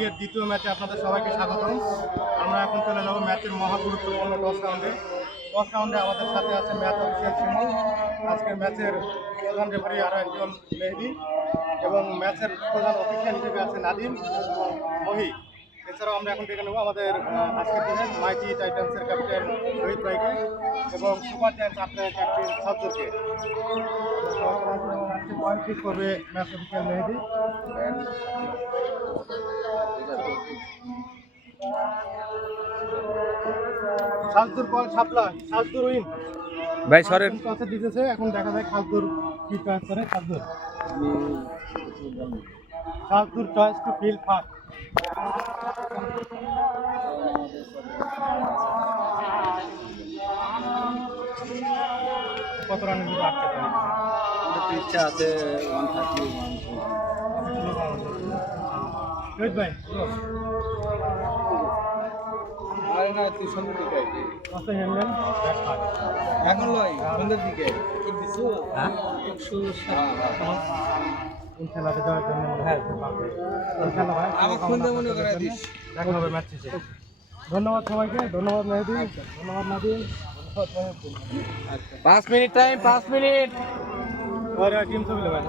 লিগের দ্বিতীয় ম্যাচে আপনাদের সবাইকে স্বাগতম। আমরা এখন চলে যাব ম্যাচের মহা গুরুত্বপূর্ণ টস রাউন্ডে। টস রাউন্ডে আমাদের সাথে আছে ম্যাচ অফিসিয়াল শিমুল, আজকের ম্যাচের প্রধান রেফারি আরও একজন মেহেদি, এবং ম্যাচের প্রধান অফিসিয়াল হিসেবে আছে নাদিম এবং মহি। এছাড়াও আমরা এখন ডেকে নেব আমাদের আজকের দিনের মাইটি টাইটান্সের ক্যাপ্টেন রোহিত ভাইকে এবং সুপার জায়ান্টস আপনার ক্যাপ্টেন সাজ্জুরকে। আজকে পয়েন্ট ঠিক করবে ম্যাচ অফিসিয়াল মেহেদি। সাজদুর বল ছাপলা, সাজদুর উইন ভাই সরেন। টসে জিতেছে, এখন দেখা যায় সাজদুর কি চয়েস করে। সাজদুর চয়েস টু ফিল ফাস্ট। কত রানের ভিতরে আটকে দেয়? ইচ্ছা আছে 130 রোহিত ভাই আরে না তুই সন্ধ্যের দিকে টসে হেরলেন, ব্যাট ফাস্ট। এখন লয় সন্ধ্যের দিকে ঠিক দিছো হ্যাঁ? 107 কোন খেলাতে যাওয়ার জন্য মনে হয় পারবে। এই খেলা ভাই আমার খুন্দে মনে করে দিস। দেখা হবে ম্যাচ শেষে। ধন্যবাদ সবাইকে, ধন্যবাদ মেহেদি, ধন্যবাদ নাদিম। 5 মিনিট টাইম, 5 মিনিট। টিম ছবি ভাই।